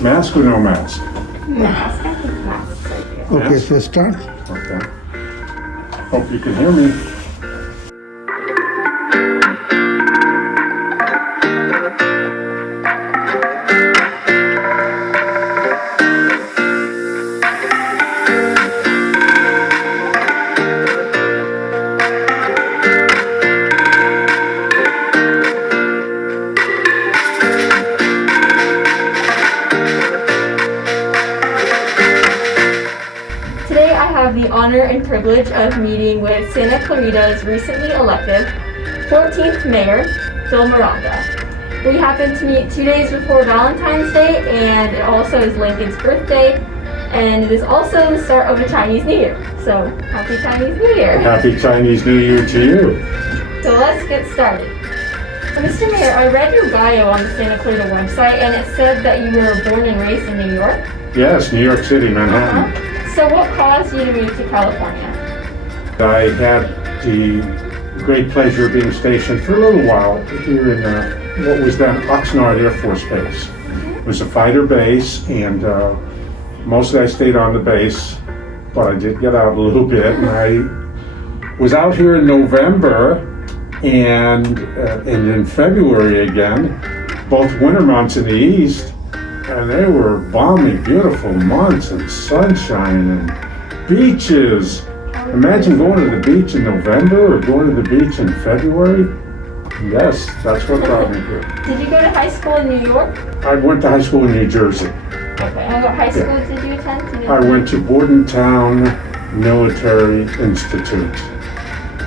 Mask or no mask? Mask. I think mask right here. Okay, so start. Okay. Hope you can hear me. Today I have the honor and privilege of meeting with Santa Clarita's recently elected 14th Mayor, Phil Miranda. We happened to meet 2 days before Valentine's Day, and it also is Lincoln's birthday, and it is also the start of a Chinese New Year. So, Happy Chinese New Year! Happy Chinese New Year to you. So let's get started. So Mr. Mayor, I read your bio on the Santa Clarita website, and it said that you were born and raised in New York. Yes, New York City, Manhattan. So what caused you to move to California? I had the great pleasure of being stationed for a little while here in what was then Oxnard Air Force Base. It was a fighter base, and mostly I stayed on the base, but I did get out a little bit. And I was out here in November and in February again, both winter months in the east, and they were balmy, beautiful months and sunshine and beaches. Imagine going to the beach in November or going to the beach in February. Yes, that's what brought me here. Did you go to high school in New York? I went to high school in New Jersey. Okay. And what high school did you attend? I went to Bordentown Military Institute.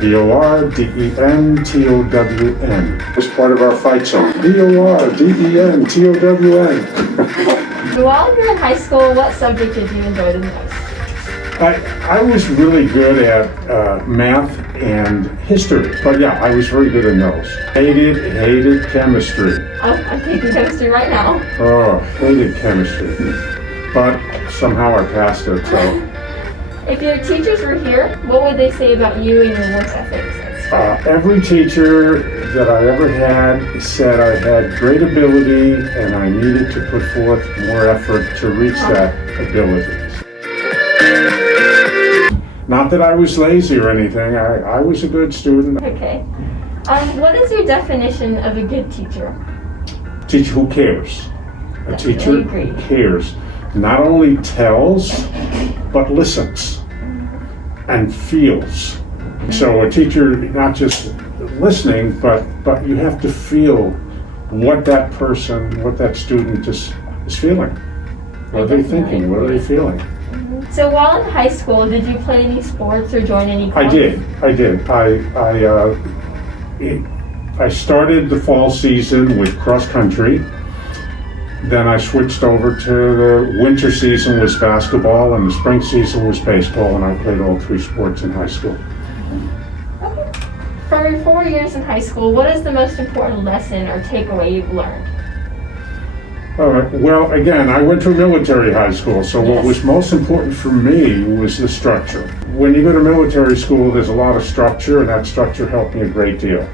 Bordentown. It was part of our fight song. Bordentown. While you were in high school, what subject did you enjoy the most? I was really good at math and history, but yeah, I was very good in those. Hated chemistry. Oh, I'm taking chemistry right now. Oh, hated chemistry. But somehow I passed it, so. If your teachers were here, what would they say about you and your work ethics at school? Every teacher that I ever had said I had great ability and I needed to put forth more effort to reach that ability. Not that I was lazy or anything, I was a good student. Okay. What is your definition of a good teacher? Teacher who cares. A Yes, teacher I agree. who cares. Not only tells, but listens and feels. So a teacher, not just listening, but you have to feel what that person, what that student is feeling. What are they thinking? What are they feeling? So while in high school, did you play any sports or join any clubs? I did. I started the fall season with cross country. Then I switched over to the winter season was basketball and the spring season was baseball, and I played all three sports in high school. Okay. From your 4 years in high school, what is the most important lesson or takeaway you've learned? All right. Well, again, I went to a military high school, so what was most important for me was the structure. When you go to military school, there's a lot of structure, and that structure helped me a great deal.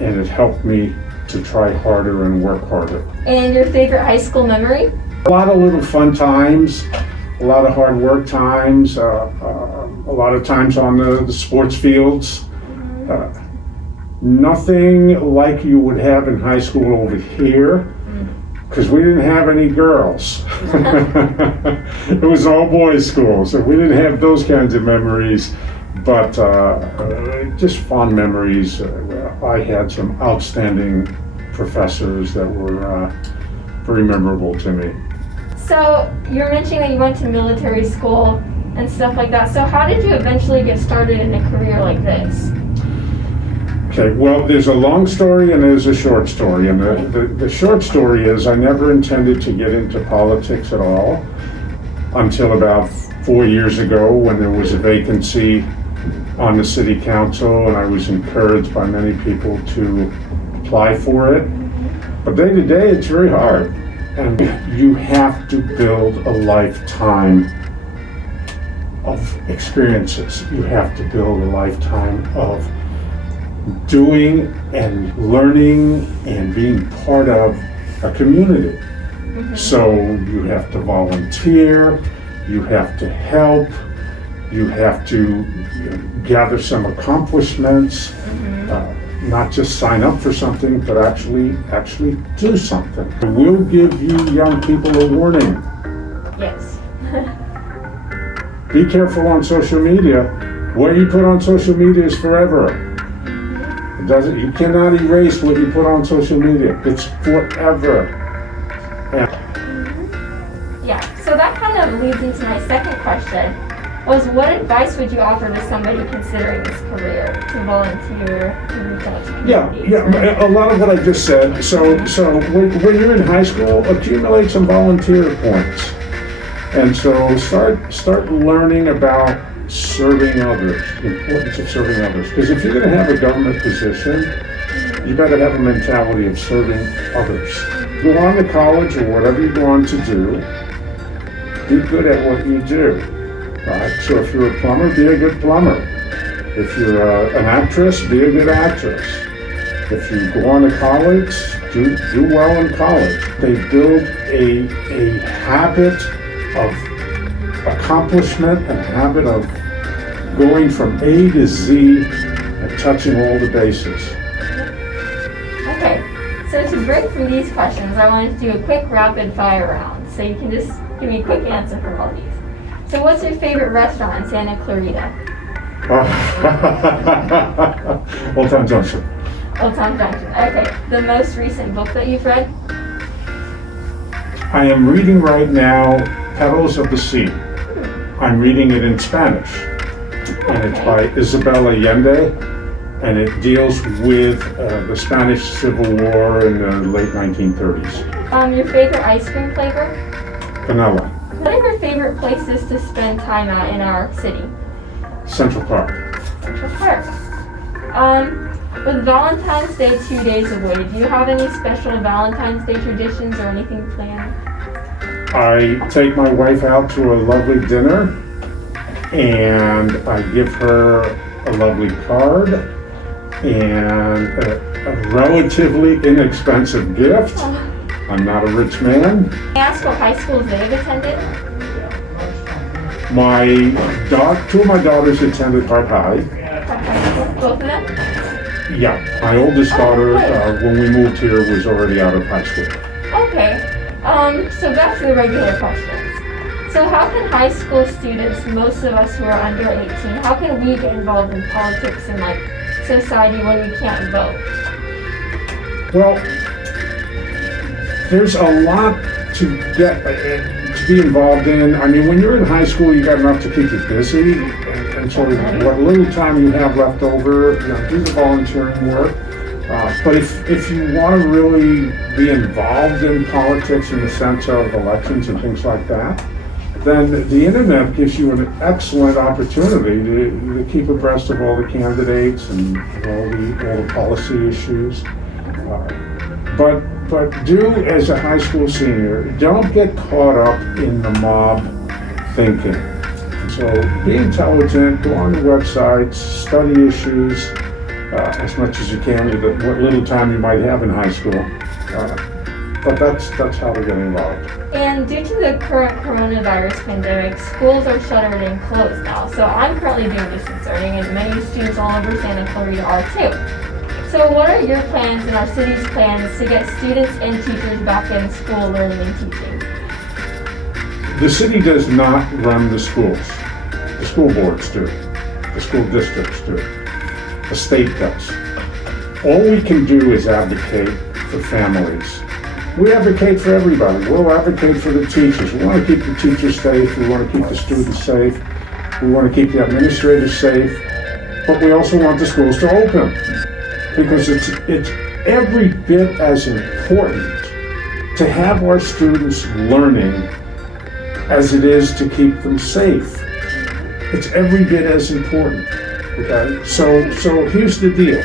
And it helped me to try harder and work harder. And your favorite high school memory? A lot of little fun times, a lot of hard work times, a lot of times on the sports fields. Nothing like you would have in high school over here, because we didn't have any girls. It was all boys school, so we didn't have those kinds of memories, but just fond memories. I had some outstanding professors that were very memorable to me. So you were mentioning that you went to military school and stuff like that. So how did you eventually get started in a career like this? Okay, well, there's a long story and there's a short story. And the short story is I never intended to get into politics at all until about 4 years ago when there was a vacancy on the city council, and I was encouraged by many people to apply for it. But day to day, it's very hard. And you have to build a lifetime of experiences. You have to build a lifetime of doing and learning and being part of a community. So you have to volunteer, you have to help, you have to gather some accomplishments, not just sign up for something, but actually do something. We'll give you young people a warning. Yes. Be careful on social media. What you put on social media is forever. You cannot erase what you put on social media. It's forever. Yeah, so that kind of leads into my second question, was what advice would you offer to somebody considering this career, to volunteer, to reach out to communities? Yeah, a lot of what I just said. So when you're in high school, accumulate some volunteer points. And so start learning about serving others, the importance of serving others. Because if you're going to have a government position, you better have a mentality of serving others. Go on to college or whatever you go on to do, be good at what you do, right? So if you're a plumber, be a good plumber. If you're an actress, be a good actress. If you go on to college, do well in college. They build a habit of accomplishment and a habit of going from A to Z and touching all the bases. Okay, so to break from these questions, I wanted to do a quick rapid fire round. So you can just give me a quick answer from all these. So what's your favorite restaurant in Santa Clarita? Old Town Junction. Old Town Junction. Okay, the most recent book that you've read? I am reading right now Petals of the Sea. I'm reading it in Spanish. And it's by Isabel Allende, and it deals with the Spanish Civil War in the late 1930s. Your favorite ice cream flavor? Vanilla. What are your favorite places to spend time at in our city? Central Park. Central Park. With Valentine's Day 2 days away, do you have any special Valentine's Day traditions or anything planned? I take my wife out to a lovely dinner, and I give her a lovely card and a relatively inexpensive gift. I'm not a rich man. Can I ask what high schools they've attended? Two of my daughters attended Hart High. Both of them? Yeah, my oldest daughter, when we moved here, was already out of high school. Okay, so back to the regular questions. So how can high school students, most of us who are under 18, how can we get involved in politics and society when we can't vote? Well, there's a lot to be involved in. I mean, when you're in high school, you got enough to keep you busy, and so what little time you have left over, do the volunteering work. But if you want to really be involved in politics in the sense of elections and things like that, then the internet gives you an excellent opportunity to keep abreast of all the candidates and all the policy issues. But do, as a high school senior, don't get caught up in the mob thinking. So be intelligent, go on the websites, study issues as much as you can with what little time you might have in high school. But that's how we get involved. And due to the current coronavirus pandemic, schools are shuttered and closed now. So I'm currently doing distance learning, and many students all over Santa Clarita are too. So what are your plans and our city's plans to get students and teachers back in school learning and teaching? The city does not run the schools. The school boards do. The school districts do. The state does. All we can do is advocate for families. We advocate for everybody. We'll advocate for the teachers. We want to keep the teachers safe. We want to keep the students safe. We want to keep the administrators safe. But we also want the schools to open, because it's every bit as important to have our students learning as it is to keep them safe. It's every bit as important. Okay? So here's the deal.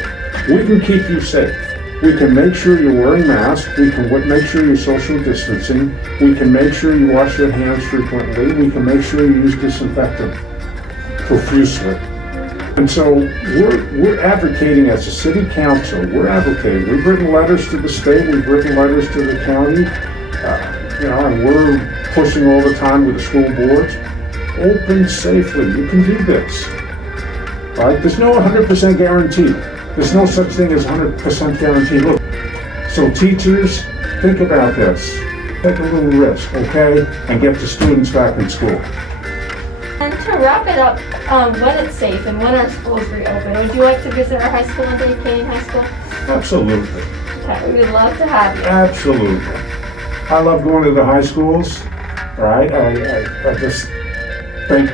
We can keep you safe. We can make sure you're wearing masks. We can make sure you're social distancing. We can make sure you wash your hands frequently. We can make sure you use disinfectant profusely. And so we're advocating as a city council. We're advocating. We've written letters to the state. We've written letters to the county. and we're pushing all the time with the school boards. Open safely. You can do this. All right? There's no 100% guarantee. There's no such thing as 100% guarantee. Look, so teachers, think about this. Take a little risk, okay? And get the students back in school. And to wrap it up, when it's safe and when our schools reopen, would you like to visit our high school and Dade Canyon High School? Absolutely. Okay, we would love to have you. Absolutely. I love going to the high schools, right? I just think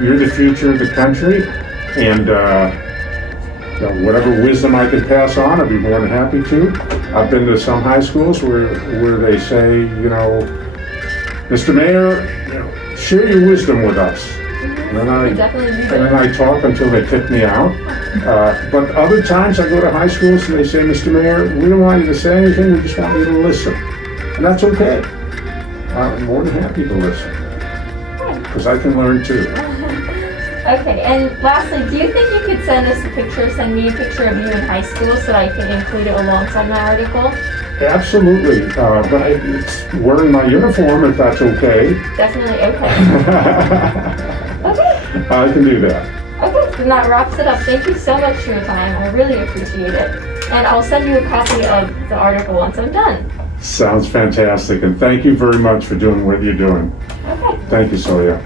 you're the future of the country, and whatever wisdom I could pass on, I'd be more than happy to. I've been to some high schools where they say, Mr. Mayor, share your wisdom with us. And then I talk until they kick me out. But other times I go to high schools and they say, Mr. Mayor, we don't want you to say anything, we just want you to listen. And that's okay. I'm more than happy to listen. Because I can learn too. Okay, and lastly, do you think you could send me a picture of you in high school so I can include it alongside my article? Absolutely, but it's wearing my uniform if that's okay. Definitely okay. Okay. I can do that. Okay, then that wraps it up. Thank you so much for your time. I really appreciate it. And I'll send you a copy of the article once I'm done. Sounds fantastic, and thank you very much for doing what you're doing. Okay. Thank you, Soya.